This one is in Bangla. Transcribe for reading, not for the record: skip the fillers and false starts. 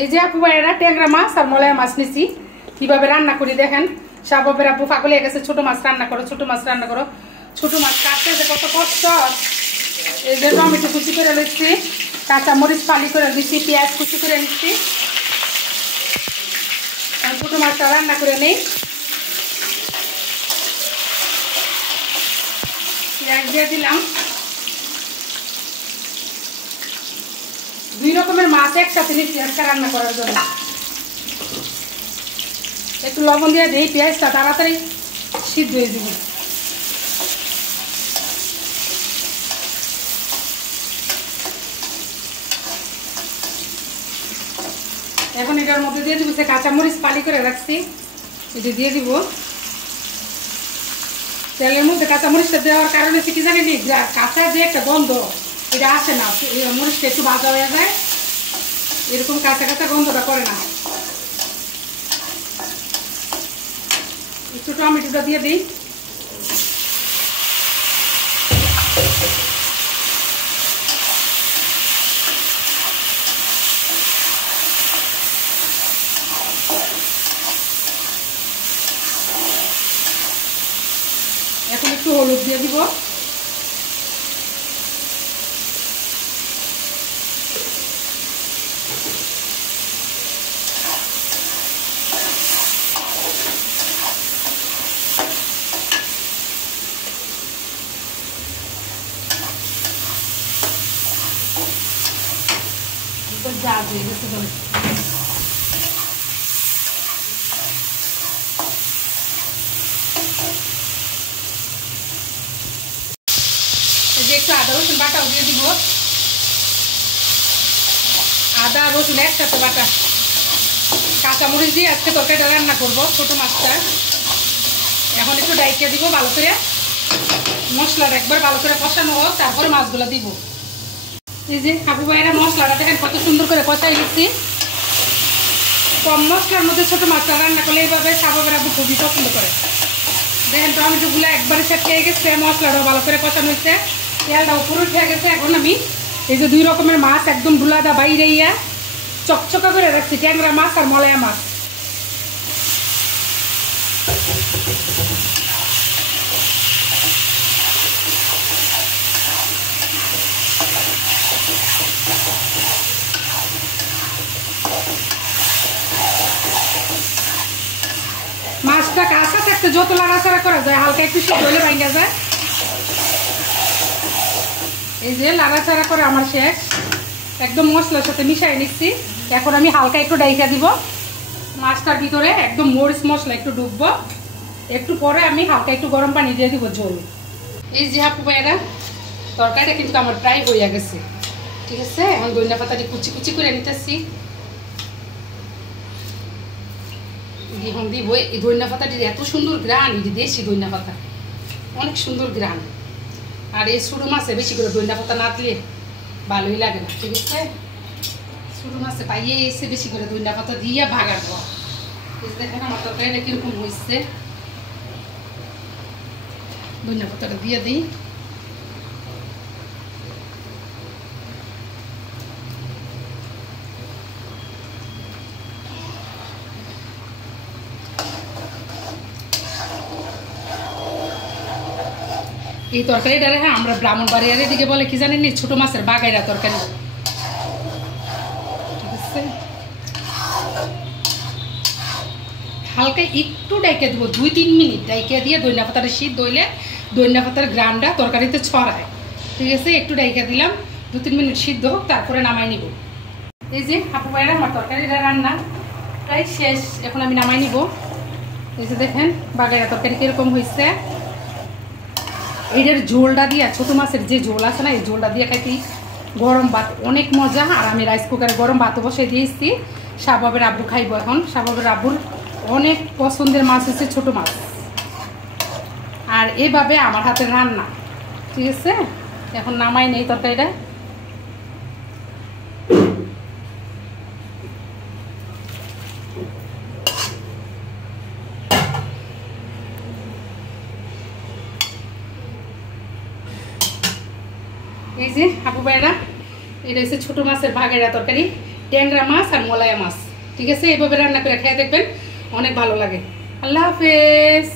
এই যে আপু ভাইয়েরা ট্যাংরা মাছ আর মলায়া মাছ নিছি, কিভাবে রান্না করি দেখেন। শাহবাবের আপু পাগল হয়ে গেছে, ছোট মাছ রান্না করো, ছোট মাছ রান্না করো। ছোট মাছ কাটতে যে কত কষ্ট। এই যে টমেটো কুচি করে নিচ্ছি, কাঁচা মরিচ ফালি করে দিচ্ছি, পেঁয়াজ কুচি করে নিচ্ছি। ছোট মাছটা রান্না করে নেই। পেঁয়াজ দিয়ে দিলাম। 2 রকমের মাছ একসাথে নিচ্ছি আজকে রান্না করার জন্য। একটু লবণ দিয়ে দিই, পেঁয়াজটা তাড়াতাড়ি সিদ্ধ হয়ে যাবে। এখন এটার মধ্যে দিয়ে দিব কাঁচামরিচ ফালি করে রাখছি, এটা দিয়ে দিব। তেলের মধ্যে কাঁচামরিচটা দেওয়ার কারণে কি জানি কাঁচা যে একটা গন্ধ এটা আসে না, মরিচটা একটু ভাজা হয়ে যায়, এরকম কাঁচা কাঁচা গন্ধটা করে না। একটু টমেটোটা দিয়ে দিই। এখন একটু হলুদ দিয়ে দিব। যা দিয়ে গেছে বলে একটু আদা রসুন বাটাও দিয়ে দিব। আদা রসুন একসাথে বাটা। কাঁচামরিচ দিয়ে আজকে তরকারিটা রান্না করবো, ছোট মাছটা। এখন একটু ডাইকে দিব ভালো করে, মশলাটা একবার ভালো করে কষানো হোক, তারপরে মাছগুলো দিব। এই যে আপু ভাইয়েরা মশলাটা দেখেন কত সুন্দর করে কষাই গেছি। কম মশলার মধ্যে ছোট মাছটা রান্না করলে এইভাবে শাহবাবের আপু খুবই পছন্দ করে। দেখেন টমেটোগুলো একবারে সেট খেয়ে গেছে, মশলাটাও ভালো করে কষানো হয়েছে, তেলটাও পুরো উঠে গেছে। এখন আমি এই যে 2 রকমের মাছ একদম ডুলাদা বাইরে চকচকা করে রাখছি, ট্যাংরা মাছ আর মলায়া মাছ। মাছটা কাঁচা থাকতে যত লাড়াচাড়া করা যায়, হালকা একটু সিদ্ধ হলে ভাঙা যায়। এই যে লাড়াচাড়া করে আমার শেষ, একদম মশলার সাথে মিশাই নিচ্ছি। এখন আমি হালকা একটু ডাইকা দিব মাছটার ভিতরে, একদম মরিচ মশলা একটু ডুববো। একটু পরে আমি হালকা একটু গরম পানি দিয়ে দিব ঝোল। এই যে আপু ভাইয়েরা তরকারিটা কিন্তু আমার প্রায় হয়ে গেছে, ঠিক আছে। এখন ধনিয়া পাতাটি কুচি কুচি করে নিতেছি। এখন দিব এই ধনিয়া পাতাটির এত সুন্দর গ্রান, এই যে দেশি ধনিয়া পাতা, অনেক সুন্দর গ্রান। আর এই ছোটো মাছে বেশি করে ধনিয়া পাতা না দিলে ভালোই লাগে না, ঠিক আছে। ছোটো মাছে পাইয়ে এসে বেশি করে ধনিয়া পাতা দিয়ে ভাগাবো। দেখেন আমার তরকারিটা কিরকম হয়েছে। ধনিয়া পাতাটা দিয়ে দিই। এই তরকারিটা হ্যাঁ আমরা ব্রাহ্মণবাড়িয়ার দিকে বলে কি জানেন, ছোট মাছের বাগাইরা তরকারি, ঠিক আছে। হালকা একটু ডাইকে দেবো, 2-3 মিনিট ডাইকে দিয়ে ধনিয়া পাতাটা সিদ্ধ হইলে ধনিয়া পাতার গ্রানটা তরকারিতে ছড়ায়, ঠিক আছে। একটু ডাইকে দিলাম, 2-3 মিনিট সিদ্ধ হোক, তারপরে নামাই নিব। এই যে আপু ভাইরা আমার তরকারিটা রান্না প্রায় শেষ, এখন আমি নামাই নিব। এই যে দেখেন বাগাইরা তরকারি কিরকম হয়েছে। এইটার ঝোলটা দিয়ে, ছোট মাছের যে ঝোল আছে না, এই ঝোলটা দিয়ে খাইতে গরম ভাত অনেক মজা। আর আমি রাইস কুকারে গরম ভাতও বসে দিয়েছি, শাহবাবের আব্বু খাইব এখন। শাহবাবের আব্বুর অনেক পছন্দের মাছ হচ্ছে ছোট মাছ, আর এইভাবে আমার হাতের রান্না, ঠিক আছে। এখন নামাই নেই তরকারিটা। এই যে আপু ভাইরা, এটা হচ্ছে ছোট মাছের ভাগেরা তরকারি। ট্যাংরা মাছ আর মলায়া মাছ। ঠিক আছে, এইভাবে রান্না করে খেয়ে দেখবেন, অনেক ভালো লাগে। আল্লাহ হাফেজ।